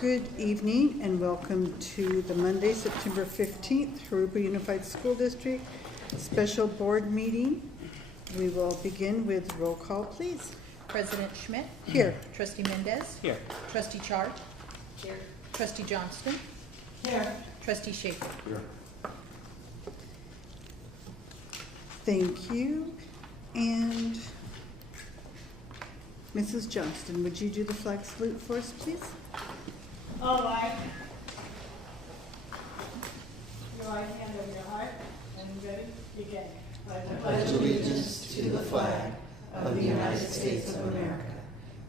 Good evening and welcome to the Monday, September 15th, Harupa Unified School District Special Board Meeting. We will begin with roll call, please. President Schmidt? Here. Trustee Mendez? Here. Trustee Chart? Here. Trustee Johnston? Here. Trustee Schaefer? Here. Thank you. And Mrs. Johnston, would you do the flag salute for us, please? All right. Your right hand over your heart and ready, begin. I pledge allegiance to the flag of the United States of America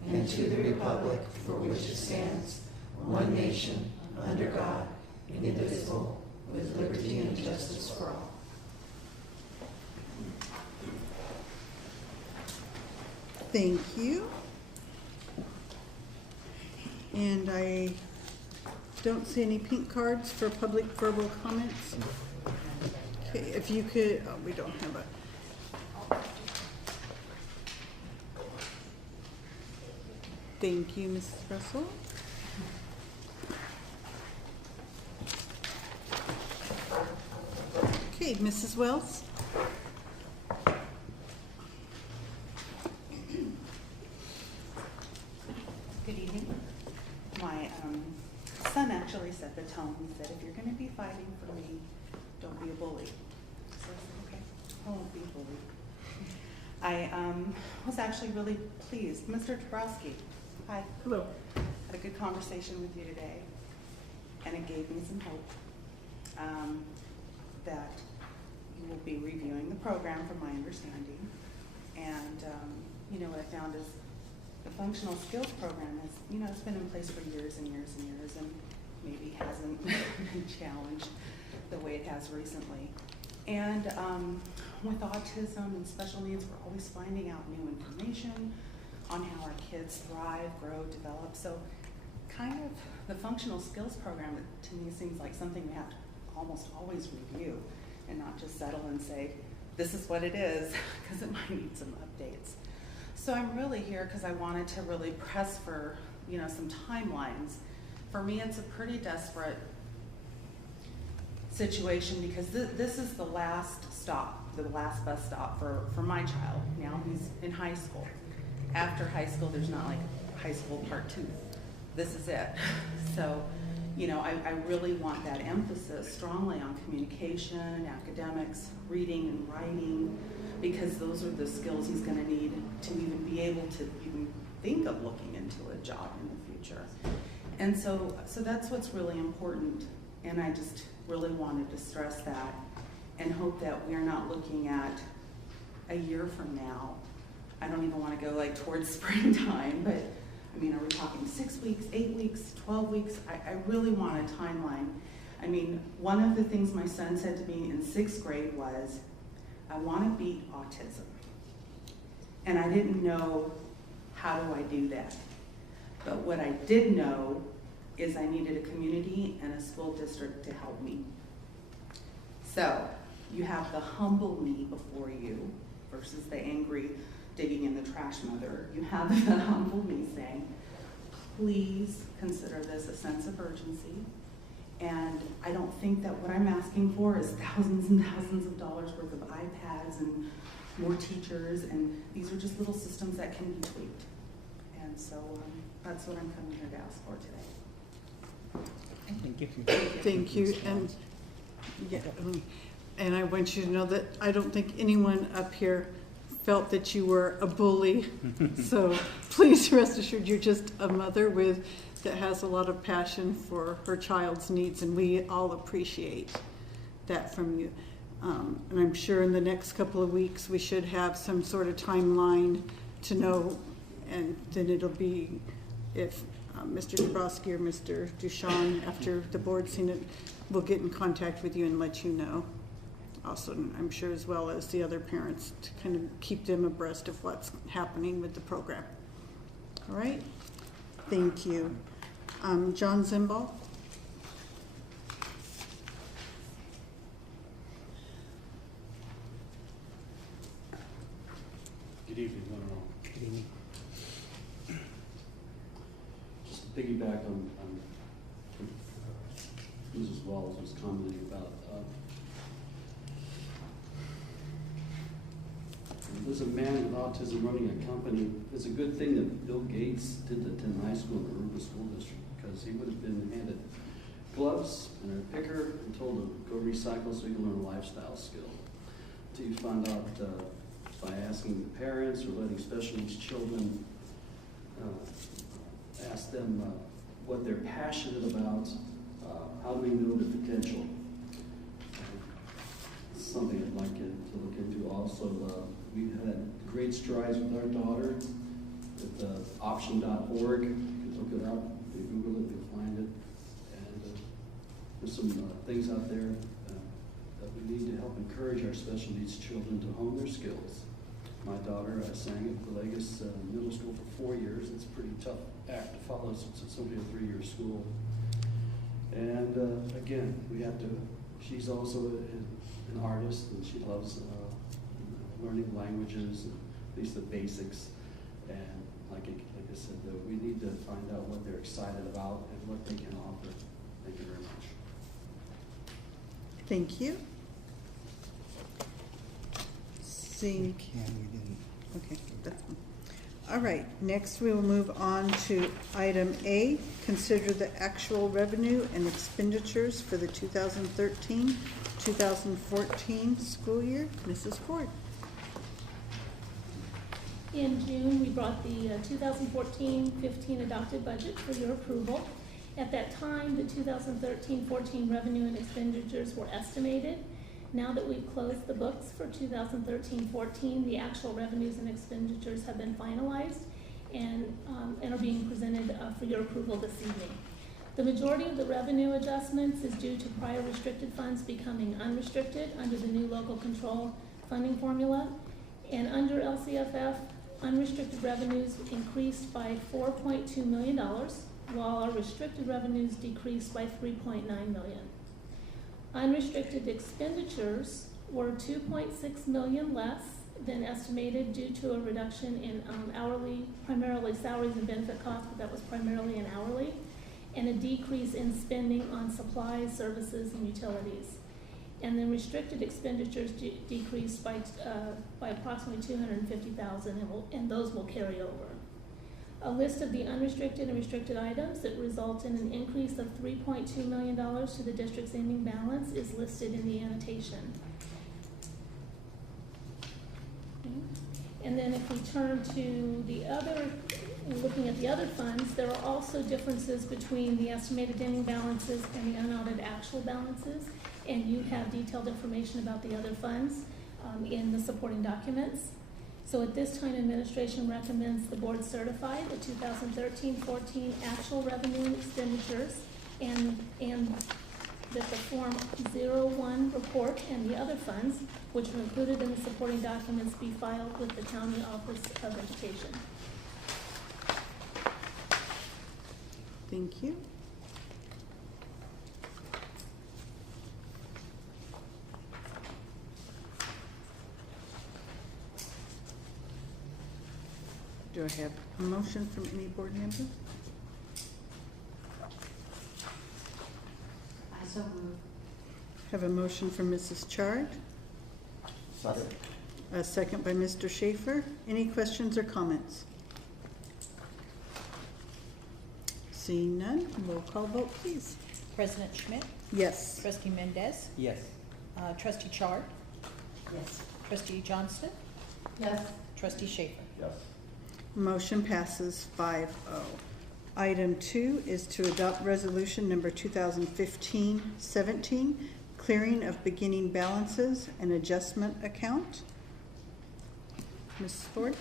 and to the republic for which it stands, one nation, under God, indivisible, with liberty and justice for all. Thank you. And I don't see any pink cards for public verbal comments. Okay, if you could, oh, we don't have a. Thank you, Mrs. Russell. Okay, Mrs. Wells. Good evening. My son actually set the tone. He said, if you're going to be fighting for me, don't be a bully. So I said, okay, I won't be bullied. I was actually really pleased. Mr. Dabrowski, hi. Hello. Had a good conversation with you today, and it gave me some hope that you will be reviewing the program from my understanding. And you know, what I found is the functional skills program is, you know, it's been in place for years and years and years, and maybe hasn't been challenged the way it has recently. And with autism and special needs, we're always finding out new information on how our kids thrive, grow, develop. So kind of the functional skills program, to me, seems like something we have to almost always review and not just settle and say, this is what it is, because it might need some updates. So I'm really here because I wanted to really press for, you know, some timelines. For me, it's a pretty desperate situation because this is the last stop, the last bus stop for my child. Now he's in high school. After high school, there's not like high school part 2. This is it. So, you know, I really want that emphasis strongly on communication, academics, reading and writing, because those are the skills he's going to need to even be able to even think of looking into a job in the future. And so that's what's really important, and I just really wanted to stress that and hope that we're not looking at a year from now. I don't even want to go like towards springtime, but I mean, are we talking 6 weeks, 8 weeks, 12 weeks? I really want a timeline. I mean, one of the things my son said to me in 6th grade was, I want to beat autism. And I didn't know, how do I do that? But what I did know is I needed a community and a school district to help me. So you have the humble me before you versus the angry digging in the trash mother. You have the humble me saying, please consider this a sense of urgency. And I don't think that what I'm asking for is thousands and thousands of dollars worth of iPads and more teachers, and these are just little systems that can be tweaked. And so that's what I'm coming here to ask for today. Thank you. Thank you. And yeah, and I want you to know that I don't think anyone up here felt that you were a bully. So please rest assured you're just a mother that has a lot of passion for her child's needs, and we all appreciate that from you. And I'm sure in the next couple of weeks we should have some sort of timeline to know, and then it'll be if Mr. Dabrowski or Mr. Duchamp, after the board's seen it, will get in contact with you and let you know. Also, I'm sure, as well as the other parents, to kind of keep them abreast of what's happening with the program. All right? Thank you. John Zimbal. Good evening, one and all. Good evening. Just to piggyback on Charles was commenting about. There's a man with autism running a company. It's a good thing that Bill Gates didn't attend high school in the Aruba School District, because he would have been handed gloves and a picker and told to go recycle so he can learn a lifestyle skill. Until you find out by asking the parents or letting special needs children ask them what they're passionate about, how do we know their potential? It's something I'd like to look into. Also, we've had great strides with our daughter with option.org. You can look it up, you Google it, you'll find it. And there's some things out there that we need to help encourage our special needs children to hone their skills. My daughter sang at Villegas Middle School for 4 years. It's a pretty tough act to follow since it's only a 3-year school. And again, we have to, she's also an artist, and she loves learning languages, at least the basics. And like I said, we need to find out what they're excited about and what they can offer. Thank you very much. Thank you. Seeing. Okay, that's fine. All right, next we will move on to item A, consider the actual revenue and expenditures for the 2013-2014 school year. Mrs. Ford. In June, we brought the 2014-15 adopted budget for your approval. At that time, the 2013-14 revenue and expenditures were estimated. Now that we've closed the books for 2013-14, the actual revenues and expenditures have been finalized and are being presented for your approval this evening. The majority of the revenue adjustments is due to prior restricted funds becoming unrestricted under the new local control funding formula. And under LCFF, unrestricted revenues increased by $4.2 million, while our restricted revenues decreased by $3.9 million. Unrestricted expenditures were $2.6 million less than estimated due to a reduction in hourly, primarily salaries and benefit costs, but that was primarily in hourly, and a decrease in spending on supplies, services, and utilities. And then restricted expenditures decreased by approximately $250,000, and those will carry over. A list of the unrestricted and restricted items that result in an increase of $3.2 million to the district's ending balance is listed in the annotation. Okay. And then if we turn to the other, looking at the other funds, there are also differences between the estimated ending balances and the unaudited actual balances. And you have detailed information about the other funds in the supporting documents. So at this time, administration recommends the board certify the 2013-14 actual revenue and expenditures, and that the Form 01 report and the other funds, which are included in the supporting documents, be filed with the County Office of Education. Thank you. Do I have a motion from any board member? I so move. Have a motion from Mrs. Chard, Second. a second by Mr. Schaefer. Any questions or comments? Seeing none, roll call vote, please. President Schmidt, Yes. Trustee Mendez, Yes. Trustee Chard, Yes. Trustee Johnston, Yes. Trustee Schaefer. Yes. Motion passes 5-0. Item 2 is to adopt resolution number 2015-17, clearing of beginning balances and adjustment account. Ms. Ford?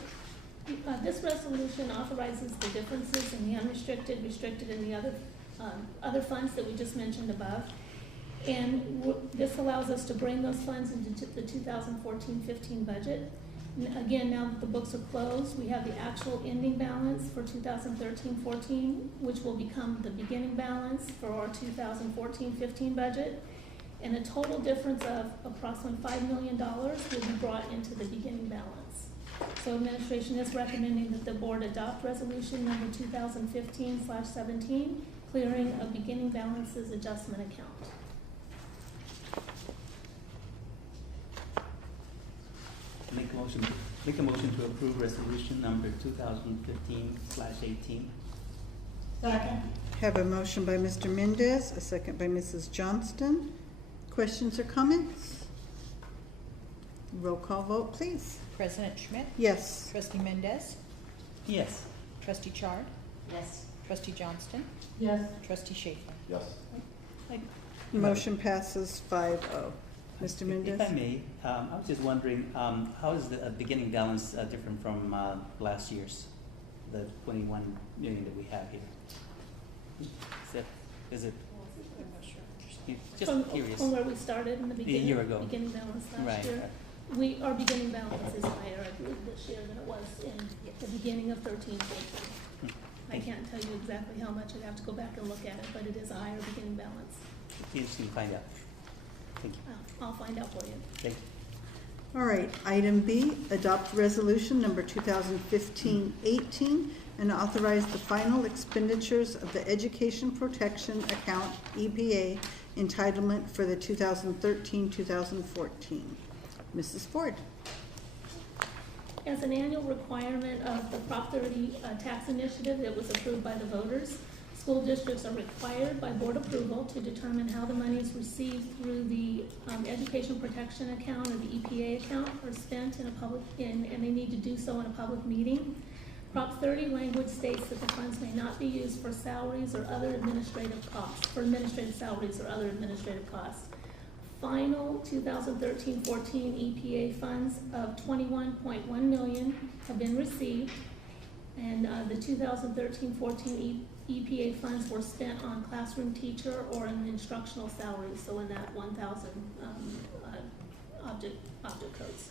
This resolution authorizes the differences in the unrestricted, restricted, and the other funds that we just mentioned above. And this allows us to bring those funds into the 2014-15 budget. Again, now that the books are closed, we have the actual ending balance for 2013-14, which will become the beginning balance for our 2014-15 budget. And a total difference of approximately $5 million will be brought into the beginning balance. So administration is recommending that the board adopt resolution number 2015/17, clearing of beginning balances adjustment account. Make a motion to approve resolution number 2015/18. Second. Have a motion by Mr. Mendez, a second by Mrs. Johnston. Questions or comments? Roll call vote, please. President Schmidt? Yes. Trustee Mendez? Yes. Trustee Chard? Yes. Trustee Johnston? Yes. Trustee Schaefer? Yes. Motion passes 5-0. Mr. Mendez? If I may, I was just wondering, how is the beginning balance different from last year's, the 21 million that we have here? Is it? Just curious. From where we started in the beginning. year ago. Beginning balance last Right. year. Our beginning balance is higher, I believe, this year than it was in the beginning of 13-14. I can't tell you exactly how much, I'd have to go back and look at it, but it is a higher beginning balance. It'd be interesting to find out. Thank you. I'll find out for you. Thank you. All right, item B, adopt resolution number 2015-18 and authorize the final expenditures of the Education Protection Account, EPA, entitlement for the 2013-2014. Mrs. Ford. As an annual requirement of the Prop 30 tax initiative that was approved by the voters, school districts are required by board approval to determine how the monies received through the Education Protection Account or the EPA account are spent in a public, and they need to do so in a public meeting. Prop 30 language states that the funds may not be used for salaries or other administrative costs, for administrative salaries or other administrative costs. Final 2013-14 EPA funds of $21.1 million have been received, and the 2013-14 EPA funds were spent on classroom teacher or in instructional salaries, so in that 1,000 object codes.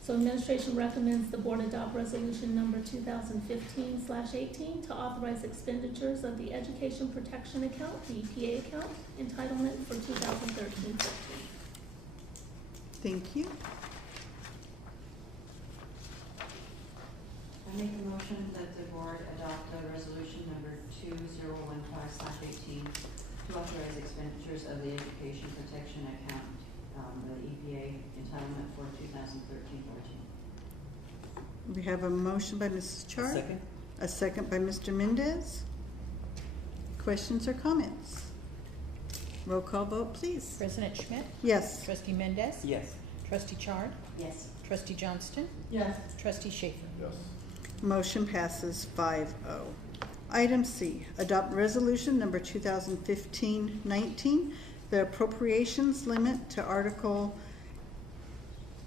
So administration recommends the board adopt resolution number 2015/18 to authorize expenditures of the Education Protection Account, the EPA account, entitlement for 2013-14. Thank you. I make a motion that the board adopt resolution number 2015/18 to authorize expenditures of the Education Protection Account, the EPA entitlement for 2013-14. We have a motion by Mrs. Chard. Second? A second by Mr. Mendez. Questions or comments? Roll call vote, please. President Schmidt? Yes. Trustee Mendez? Yes. Trustee Chard? Yes. Trustee Johnston? Yes. Trustee Schaefer? Yes. Motion passes 5-0. Item C, adopt resolution number 2015-19, the appropriations limit to Article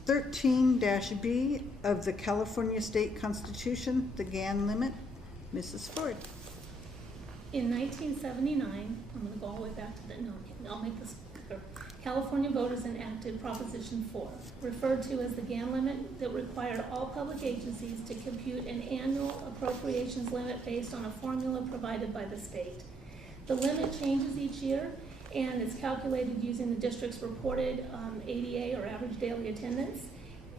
13-B of the California State Constitution, the GAN limit. Mrs. Ford. In 1979, I'm going to go all the way back to the, no, I'll make this quicker. California voters enacted Proposition 4, referred to as the GAN limit, that required all public agencies to compute an annual appropriations limit based on a formula provided by the state. The limit changes each year, and it's calculated using the district's reported ADA, or average daily attendance,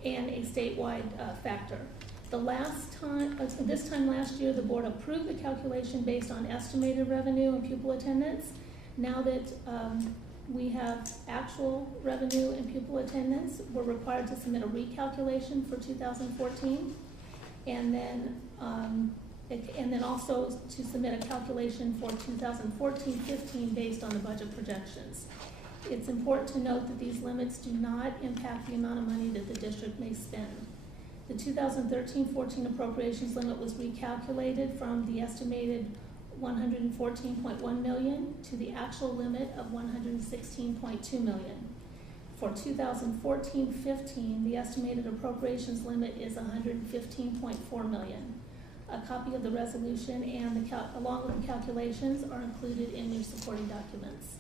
and a statewide factor. This time last year, the board approved the calculation based on estimated revenue and pupil attendance. Now that we have actual revenue and pupil attendance, we're required to submit a recalculation for 2014, and then also to submit a calculation for 2014-15 based on the budget projections. It's important to note that these limits do not impact the amount of money that the district may spend. The 2013-14 appropriations limit was recalculated from the estimated $114.1 million to the actual limit of $116.2 million. For 2014-15, the estimated appropriations limit is $115.4 million. A copy of the resolution and along with the calculations are included in your supporting documents.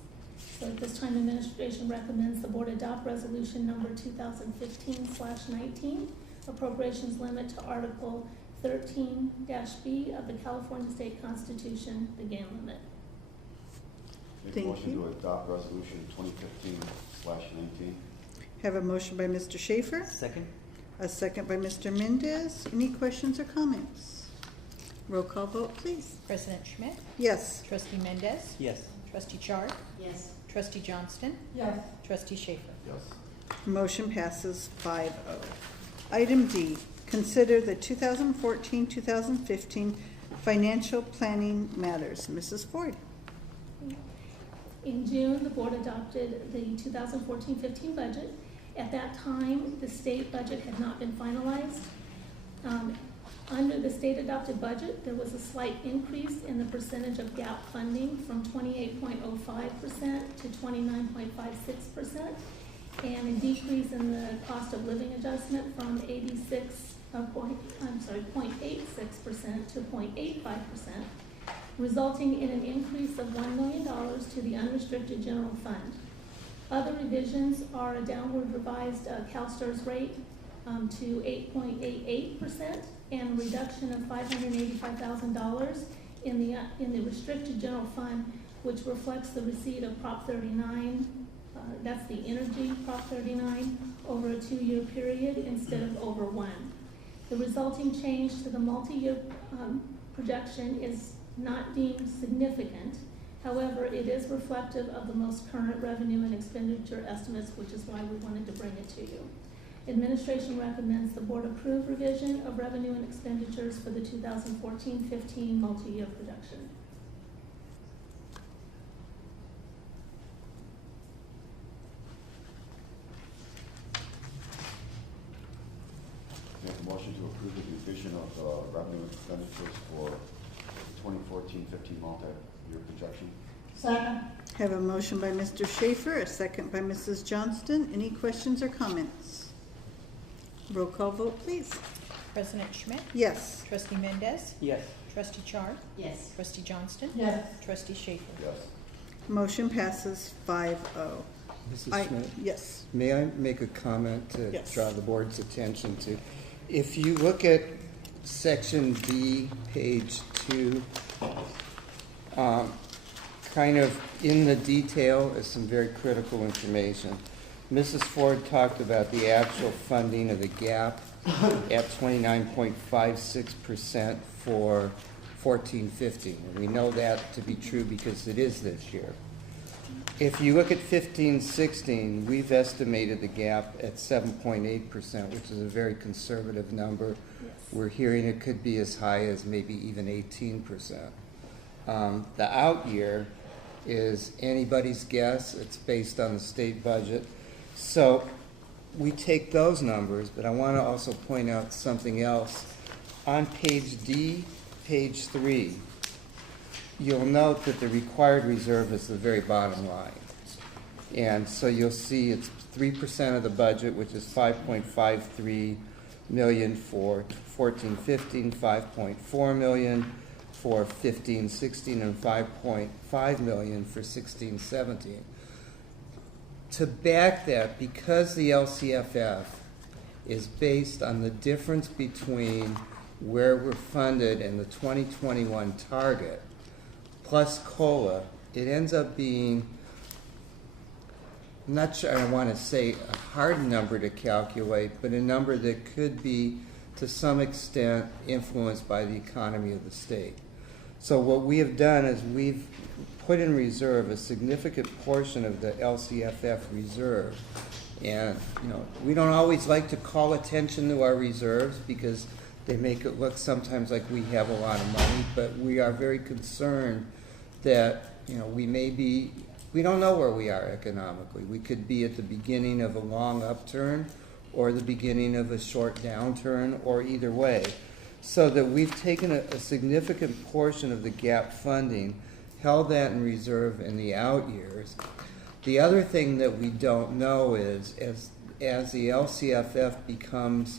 So at this time, administration recommends the board adopt resolution number 2015/19, appropriations limit to Article 13-B of the California State Constitution, the GAN limit. Make a Thank motion you. to adopt resolution 2015/19. Have a motion by Mr. Schaefer, Second? a second by Mr. Mendez. Any questions or comments? Roll call vote, please. President Schmidt? Yes. Trustee Mendez? Yes. Trustee Chard? Yes. Trustee Johnston? Yes. Trustee Schaefer? Yes. Motion passes 5-0. Item D, consider the 2014-2015 financial planning matters. Mrs. Ford. In June, the board adopted the 2014-15 budget. At that time, the state budget had not been finalized. Under the state adopted budget, there was a slight increase in the percentage of gap funding from 28.05% to 29.56%, and a decrease in the cost of living adjustment from 0.86% to 0.85%, resulting in an increase of $1 million to the unrestricted general fund. Other revisions are a downward revised CalSTARS rate to 8.88% and a reduction of $585,000 in the restricted general fund, which reflects the receipt of Prop 39, that's the energy Prop 39, over a 2-year period instead of over one. The resulting change to the multi-year projection is not deemed significant. However, it is reflective of the most current revenue and expenditure estimates, which is why we wanted to bring it to you. Administration recommends the board approve revision of revenue and expenditures for the 2014-15 multi-year projection. Make a motion to approve the revision of revenue and expenditures for 2014-15 multi-year projection. Second. Have a motion by Mr. Schaefer, a second by Mrs. Johnston. Any questions or comments? Roll call vote, please. President Schmidt? Yes. Trustee Mendez? Yes. Trustee Char? Yes. Trustee Johnston? Yes. Trustee Schaefer? Yes. Motion passes 5-0. Mrs. Schmidt, Yes. may I make a comment to Yes. draw the board's attention to? If you look at section B, page 2, kind of in the detail is some very critical information. Mrs. Ford talked about the actual funding of the gap at 29.56% for 14-15. And we know that to be true because it is this year. If you look at 15-16, we've estimated the gap at 7.8%, which is a very conservative number. Yes. We're hearing it could be as high as maybe even 18%. The out year is anybody's guess. It's based on the state budget. So we take those numbers, but I want to also point out something else. On page D, page 3, you'll note that the required reserve is the very bottom line. And so you'll see it's 3% of the budget, which is $5.53 million for 14-15, $5.4 million for 15-16, and $5.5 million for 16-17. To back that, because the LCFF is based on the difference between where we're funded and the 2021 target, plus COLA, it ends up being, I'm not sure I want to say a hard number to calculate, but a number that could be to some extent influenced by the economy of the state. So what we have done is we've put in reserve a significant portion of the LCFF reserve. And, you know, we don't always like to call attention to our reserves because they make it look sometimes like we have a lot of money, but we are very concerned that, you know, we don't know where we are economically. We could be at the beginning of a long upturn or the beginning of a short downturn or either way. So that we've taken a significant portion of the gap funding, held that in reserve in the out years. The other thing that we don't know is as the LCFF becomes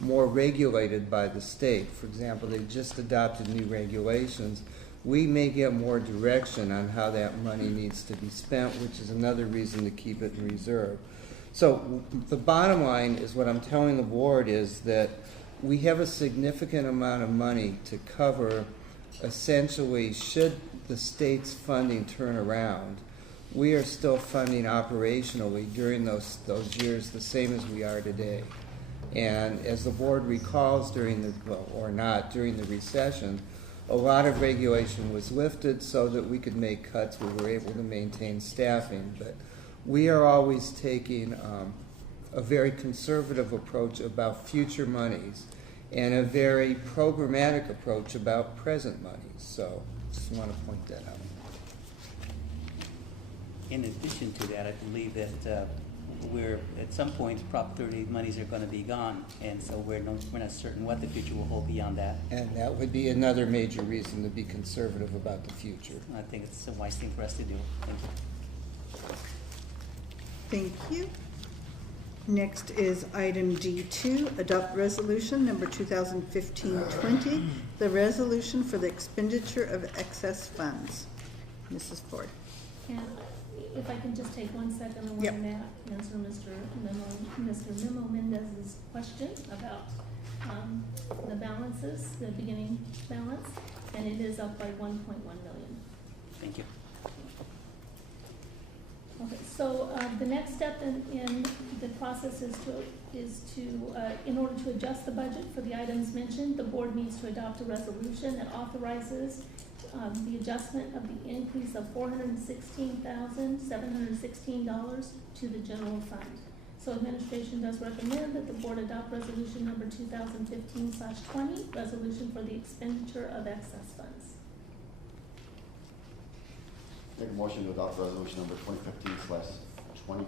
more regulated by the state, for example, they just adopted new regulations, we may get more direction on how that money needs to be spent, which is another reason to keep it in reserve. So the bottom line is what I'm telling the board is that we have a significant amount of money to cover essentially should the state's funding turn around. We are still funding operationally during those years the same as we are today. And as the board recalls during the recession, a lot of regulation was lifted so that we could make cuts. We were able to maintain staffing. But we are always taking a very conservative approach about future monies and a very programmatic approach about present monies. So just want to point that out. In addition to that, I believe that we're, at some point, Prop 30 monies are going to be gone, and so we're not certain what the future will hold beyond that. And that would be another major reason to be conservative about the future. I think it's a wise thing for us to do. Thank you. Thank you. Next is item D2, adopt resolution number 2015-20, the resolution for the expenditure of excess funds. Mrs. Ford. And if I can just take 1 second, I want Yep. to answer Mr. Memo Mendez's question about the balances, the beginning balance, and it is up by 1.1 million. Thank you. Okay, so the next step in the process is in order to adjust the budget for the items mentioned, the board needs to adopt a resolution that authorizes the adjustment of the increase of $416,716 to the general fund. So administration does recommend that the board adopt resolution number 2015/20, resolution for the expenditure of excess funds. Make a motion to adopt resolution number 2015/20,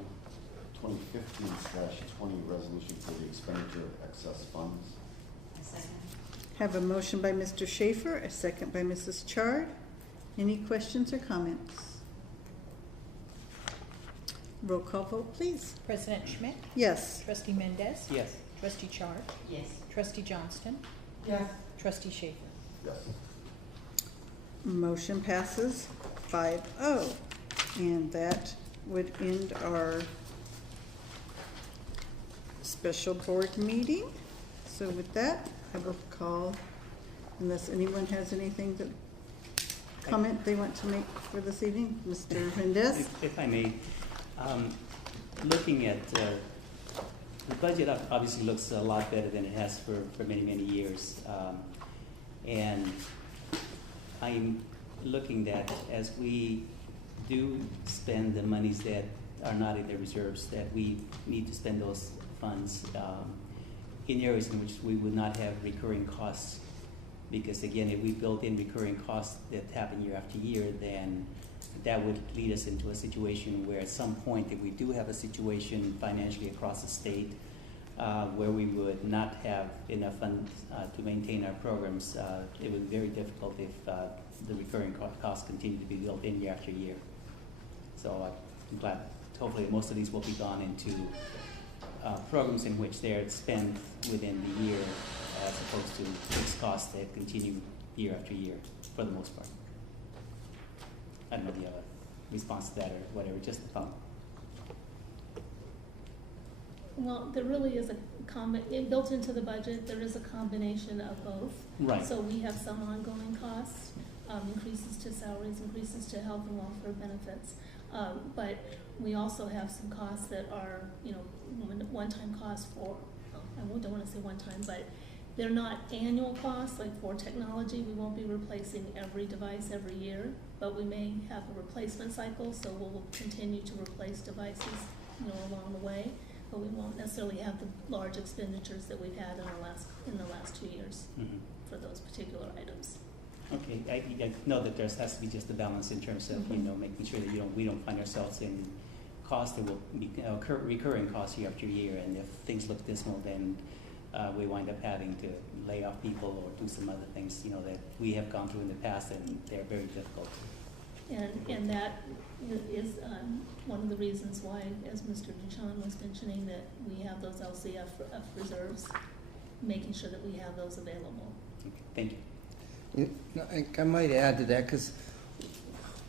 resolution for the expenditure of excess funds. A second. Have a motion by Mr. Schaefer, a second by Mrs. Chard. Any questions or comments? Roll call vote, please. President Schmidt? Yes. Trustee Mendez? Yes. Trustee Chard? Yes. Trustee Johnston? Yes. Trustee Schaefer? Yes. Motion passes 5-0. And that would end our special board meeting. So with that, I will call, unless anyone has anything to comment they want to make for this evening, Mr. Mendez? If I may, looking at the budget obviously looks a lot better than it has for many, many years. And I'm looking that as we do spend the monies that are not in the reserves, that we need to spend those funds in areas in which we would not have recurring costs. Because again, if we built in recurring costs that happen year after year, then that would lead us into a situation where at some point, if we do have a situation financially across the state where we would not have enough funds to maintain our programs, it would be very difficult if the recurring costs continue to be built in year after year. So I'm glad, hopefully most of these will be gone into programs in which they're spent within the year as opposed to fixed costs that continue year after year for the most part. I don't know if you have a response to that or whatever, just a thought. Well, there really is built into the budget, there is a combination of both. Right. So we have some ongoing costs, increases to salaries, increases to health and welfare benefits. But we also have some costs that are, one-time costs for, I don't want to say one-time, but they're not annual costs, like for technology, we won't be replacing every device every year, but we may have a replacement cycle, so we'll continue to replace devices, along the way, but we won't necessarily have the large expenditures that we've had in the last 2 years for those particular items. Okay, I know that there has to be just a balance in terms of, making sure that we don't find ourselves in costs that will be recurring costs year after year, and if things look dismal, then we wind up having to lay off people or do some other things, that we have gone through in the past, and they're very difficult. And that is one of the reasons why, as Mr. Duchan was mentioning, that we have those LCF reserves, making sure that we have those available. Okay, thank you. I might add to that, because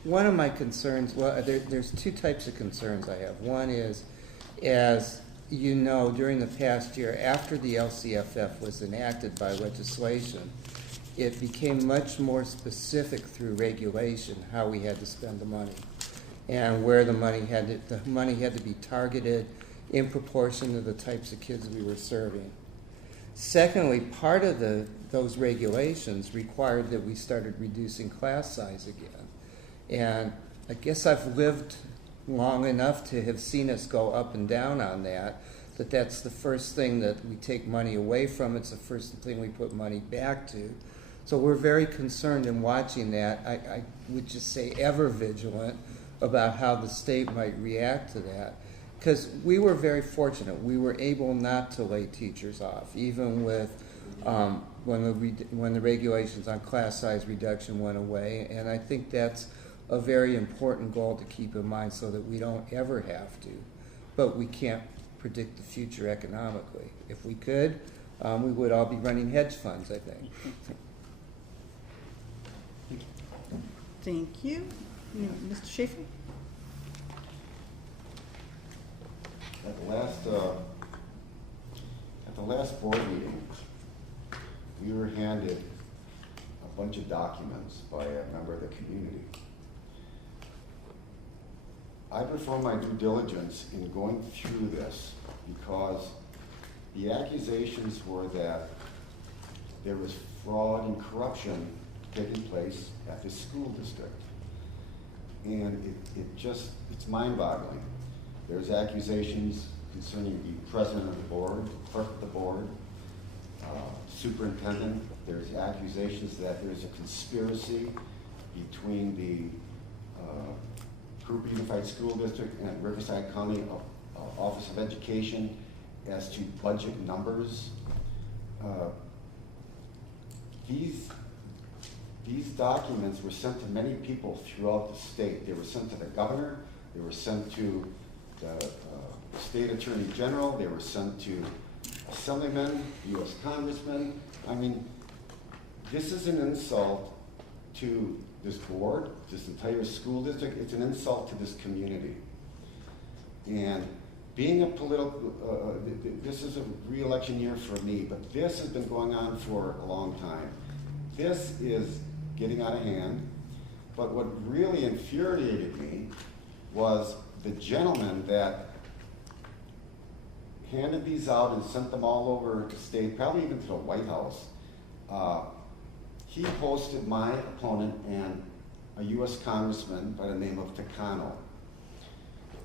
one of my concerns, there's two types of concerns I have. One is, as you know, during the past year, after the LCFF was enacted by legislation, it became much more specific through regulation how we had to spend the money, and where the money had to be targeted in proportion to the types of kids we were serving. Secondly, part of those regulations required that we started reducing class size again. And I guess I've lived long enough to have seen us go up and down on that that's the first thing that we take money away from. It's the first thing we put money back to. So we're very concerned in watching that. I would just say ever vigilant about how the state might react to that. Because we were very fortunate. We were able not to lay teachers off, even with when the regulations on class size reduction went away. And I think that's a very important goal to keep in mind so that we don't ever have to. But we can't predict the future economically. If we could, we would all be running hedge funds, I think. Thank you. Mr. Schaefer? At the last board meeting, we were handed a bunch of documents by a member of the community. I performed my due diligence in going through this because the accusations were that there was fraud and corruption taking place at the school district. And it's mind-boggling. There's accusations concerning the president of the board, clerk of the board, superintendent. There's accusations that there's a conspiracy between the Group Unified School District and Riverside County Office of Education as to budget numbers. These documents were sent to many people throughout the state. They were sent to the governor, they were sent to the state attorney general, they were sent to assemblymen, U.S. congressmen. I mean, this is an insult to this board, this entire school district. It's an insult to this community. And being a political, this is a re-election year for me, but this has been going on for a long time. This is getting out of hand. But what really infuriated me was the gentleman that handed these out and sent them all over the state, probably even to the White House. He hosted my opponent and a U.S. congressman by the name of Takano.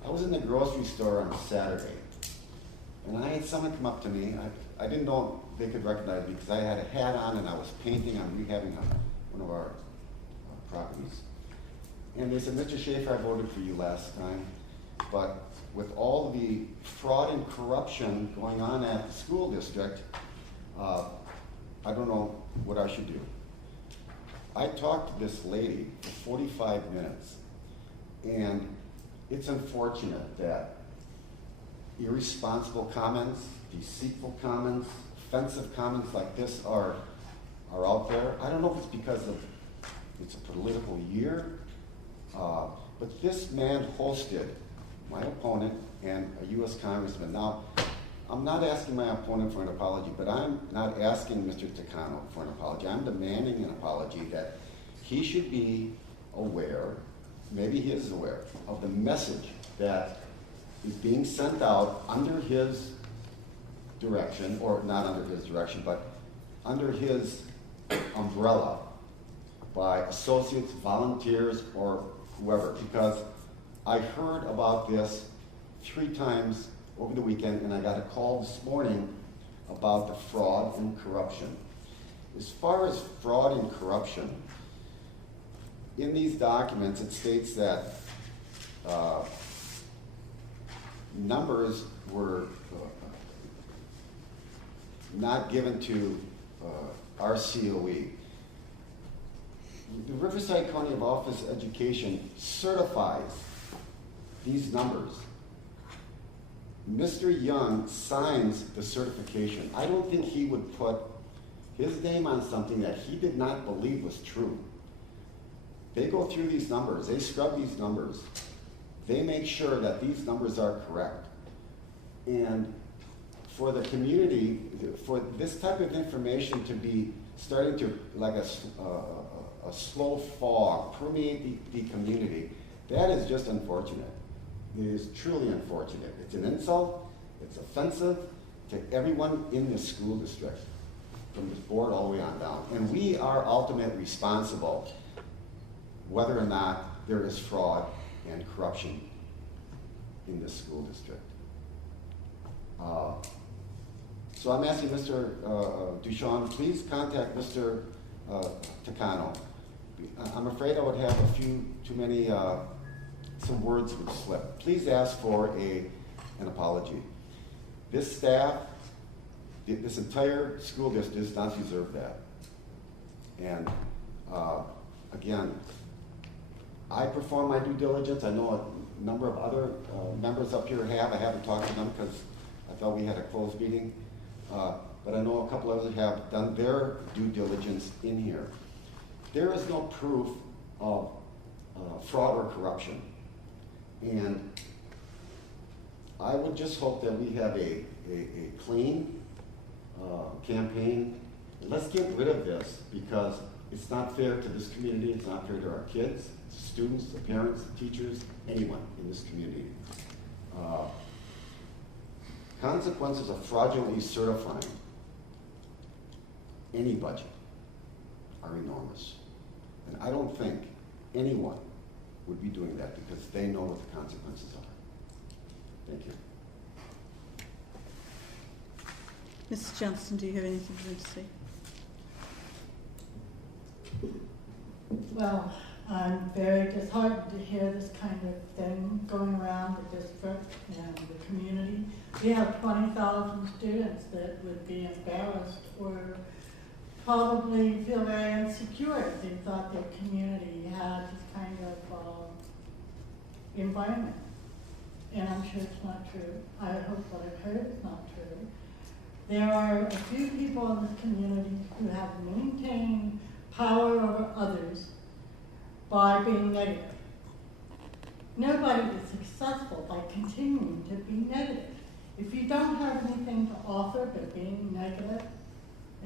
I was in the grocery store on Saturday, and I had someone come up to me. I didn't know they could recognize me because I had a hat on and I was painting on rehabbing one of our properties. And they said, Mr. Schaefer, I voted for you last time, but with all the fraud and corruption going on at the school district, I don't know what I should do. I talked to this lady for 45 minutes, and it's unfortunate that irresponsible comments, deceitful comments, offensive comments like this are out there. I don't know if it's because it's a political year, but this man hosted my opponent and a U.S. congressman. Now, I'm not asking my opponent for an apology, but I'm not asking Mr. Takano for an apology. I'm demanding an apology that he should be aware, maybe he is aware, of the message that is being sent out under his direction, or not under his direction, but under his umbrella by associates, volunteers, or whoever, because I heard about this 3 times over the weekend, and I got a call this morning about the fraud and corruption. As far as fraud and corruption, in these documents it states that numbers were not given to our COE. The Riverside County Office of Education certifies these numbers. Mr. Young signs the certification. I don't think he would put his name on something that he did not believe was true. They go through these numbers, they scrub these numbers, they make sure that these numbers are correct. And for the community, for this type of information to be starting to, like a slow fog, permeate the community, that is just unfortunate. It is truly unfortunate. It's an insult, it's offensive to everyone in this school district, from this board all the way on down. And we are ultimately responsible whether or not there is fraud and corruption in this school district. So I'm asking Mr. Duchamp, please contact Mr. Takano. I'm afraid I would have a few too many, some words would slip. Please ask for an apology. This staff, this entire school district does not deserve that. And again, I perform my due diligence. I know a number of other members up here have. I haven't talked to them because I thought we had a closed meeting. But I know a couple others have done their due diligence in here. There is no proof of fraud or corruption. And I would just hope that we have a clean campaign. Let's get rid of this because it's not fair to this community. It's not fair to our kids, students, the parents, the teachers, anyone in this community. Consequences of fraudulently certifying any budget are enormous. And I don't think anyone would be doing that because they know what the consequences are. Thank you. Mrs. Johnston, do you have anything you want to say? Well, I'm very disheartened to hear this kind of thing going around the district and the community. We have 20,000 students that would be embarrassed or probably feel very insecure if they thought their community had this kind of environment. And I'm sure it's not true. I hope what I've heard is not true. There are a few people in this community who have maintained power over others by being negative. Nobody is successful by continuing to be negative. If you don't have anything to offer but being negative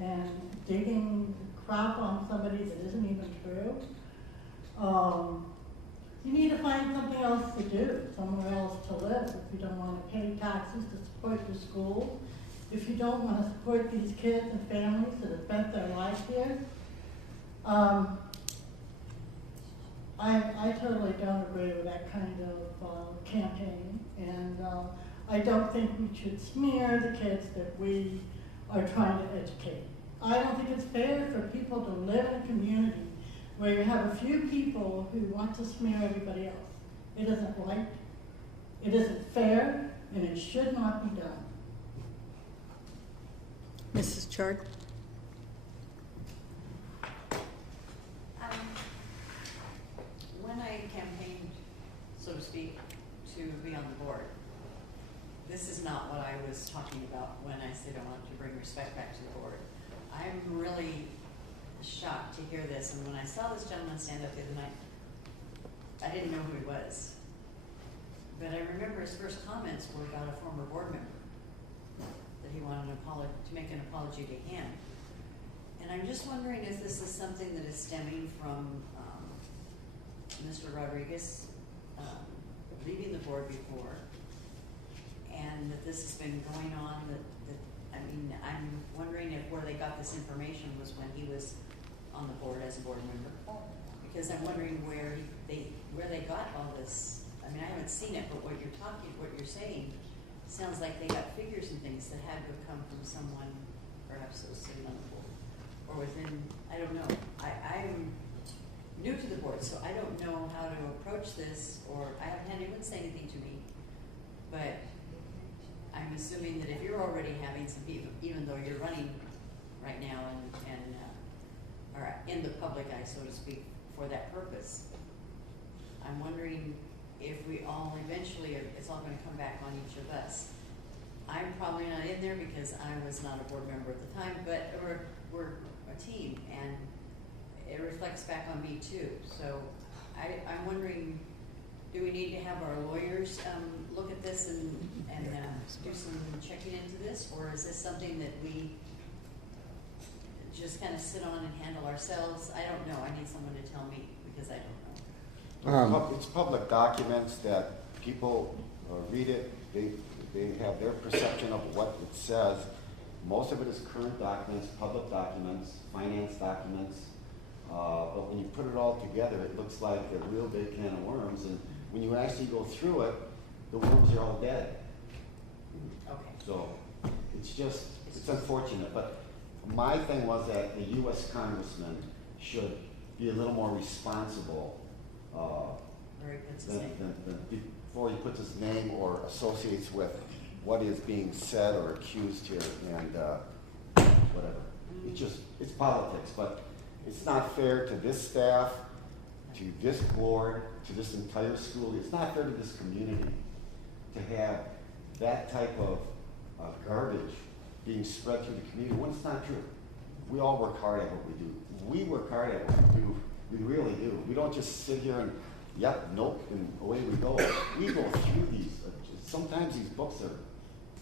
and digging crap on somebody that isn't even true, you need to find something else to do, somewhere else to live. If you don't want to pay taxes to support your school, if you don't want to support these kids and families that have spent their life here, I totally don't agree with that kind of campaign, and I don't think we should smear the kids that we are trying to educate. I don't think it's fair for people to live in a community where you have a few people who want to smear everybody else. It isn't right, it isn't fair, and it should not be done. Mrs. Chard? When I campaigned, so to speak, to be on the board, this is not what I was talking about when I said I wanted to bring respect back to the board. I'm really shocked to hear this, and when I saw this gentleman stand up the other night, I didn't know who he was. But I remember his first comments were about a former board member, that he wanted to make an apology to him. And I'm just wondering if this is something that is stemming from Mr. Rodriguez leaving the board before, and that this has been going on, I mean, I'm wondering if where they got this information was when he was on the board as a board member, because I'm wondering where they got all this. I mean, I haven't seen it, but what you're saying sounds like they got figures and things that had to have come from someone, perhaps that was sitting on the board, or within, I don't know. I'm new to the board, so I don't know how to approach this, or I haven't had anyone say anything to me, but I'm assuming that if you're already having some people, even though you're running right now and are in the public eye, so to speak, for that purpose, I'm wondering if we all eventually, it's all going to come back on each of us. I'm probably not in there because I was not a board member at the time, but we're a team, and it reflects back on me too. So I'm wondering, do we need to have our lawyers look at this and do some checking into this, or is this something that we just kind of sit on and handle ourselves? I don't know. I need someone to tell me because I don't know. It's public documents that people read it. They have their perception of what it says. Most of it is current documents, public documents, finance documents. But when you put it all together, it looks like a real big can of worms. And when you actually go through it, the worms are all dead. Okay. So it's unfortunate, but my thing was that the U.S. congressman should be a little more responsible Where he puts his name. than before he puts his name or associates with what is being said or accused here, and whatever. It's politics, but it's not fair to this staff, to this board, to this entire school. It's not fair to this community to have that type of garbage being spread through the community when it's not true. We all work hard at what we do. We work hard at what we do. We really do. We don't just sit here and, yep, nope, and away we go. We go through these. Sometimes these books are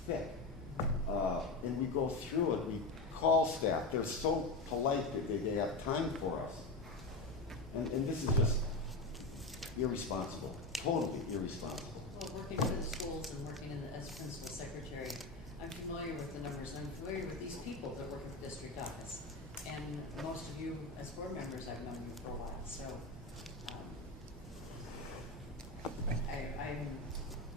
thick. And we go through it. We call staff. They're so polite that they have time for us. And this is just irresponsible. Totally irresponsible. Well, working for the schools and working as principal secretary, I'm familiar with the numbers. I'm familiar with these people that work at the district office. And most of you, as board members, I've known you for a while. So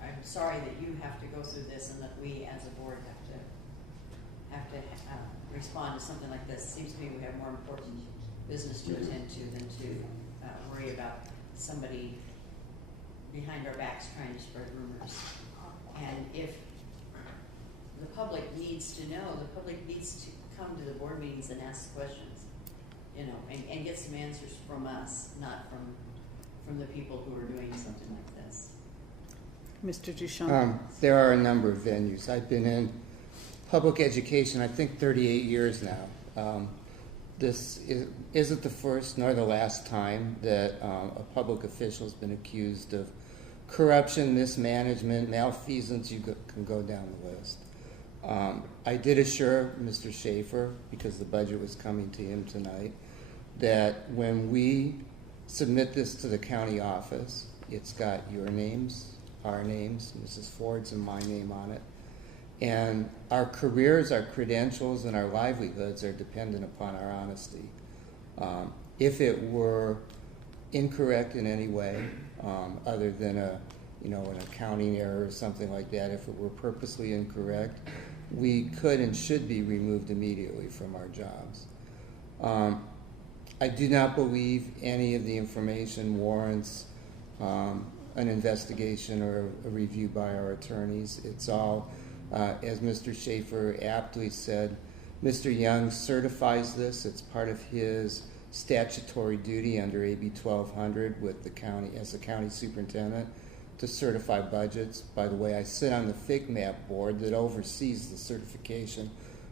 I'm sorry that you have to go through this and that we, as a board, have to respond to something like this. It seems to me we have more important business to attend to than to worry about somebody behind our backs trying to spread rumors. And if the public needs to know, the public needs to come to the board meetings and ask questions, and get some answers from us, not from the people who are doing something like this. Mr. Duchamp. There are a number of venues. I've been in public education, I think 38 years now. This isn't the first nor the last time that a public official has been accused of corruption, mismanagement, malfeasance. You can go down the list. I did assure Mr. Schaefer, because the budget was coming to him tonight, that when we submit this to the county office, it's got your names, our names, Mrs. Ford's and my name on it. And our careers, our credentials, and our livelihoods are dependent upon our honesty. If it were incorrect in any way, other than an accounting error or something like that, if it were purposely incorrect, we could and should be removed immediately from our jobs. I do not believe any of the information warrants an investigation or a review by our attorneys. It's all, as Mr. Schaefer aptly said, Mr. Young certifies this. It's part of his statutory duty under AB 1200 with the county, as the county superintendent, to certify budgets. By the way, I sit on the FIGMAP board that oversees the certification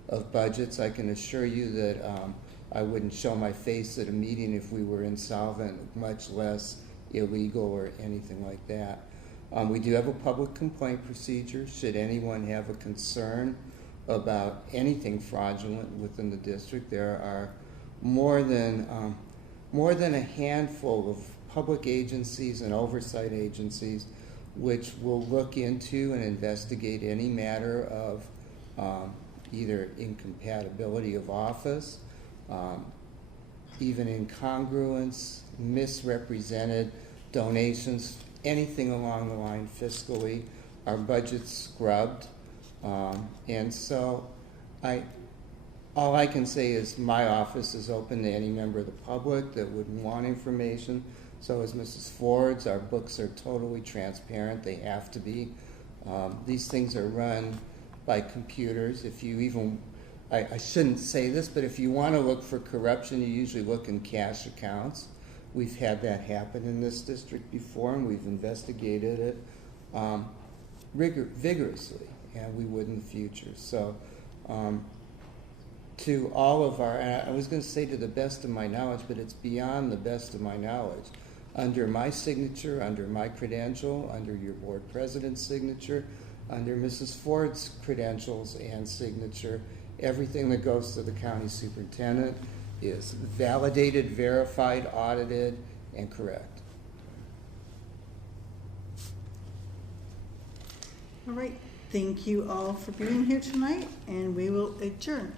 of budgets. I can assure you that I wouldn't show my face at a meeting if we were insolvent, much less illegal or anything like that. We do have a public complaint procedure. Should anyone have a concern about anything fraudulent within the district, there are more than a handful of public agencies and oversight agencies which will look into and investigate any matter of either incompatibility of office, even incongruence, misrepresented donations, anything along the line fiscally. Our budget's scrubbed. And so all I can say is my office is open to any member of the public that would want information. So is Mrs. Ford's. Our books are totally transparent. They have to be. These things are run by computers. If you even, I shouldn't say this, but if you want to look for corruption, you usually look in cash accounts. We've had that happen in this district before, and we've investigated it vigorously, and we would in the future. So to all of our, I was going to say to the best of my knowledge, but it's beyond the best of my knowledge. Under my signature, under my credential, under your board president's signature, under Mrs. Ford's credentials and signature, everything that goes to the county superintendent is validated, verified, audited, and correct. All right. Thank you all for being here tonight, and we will adjourn.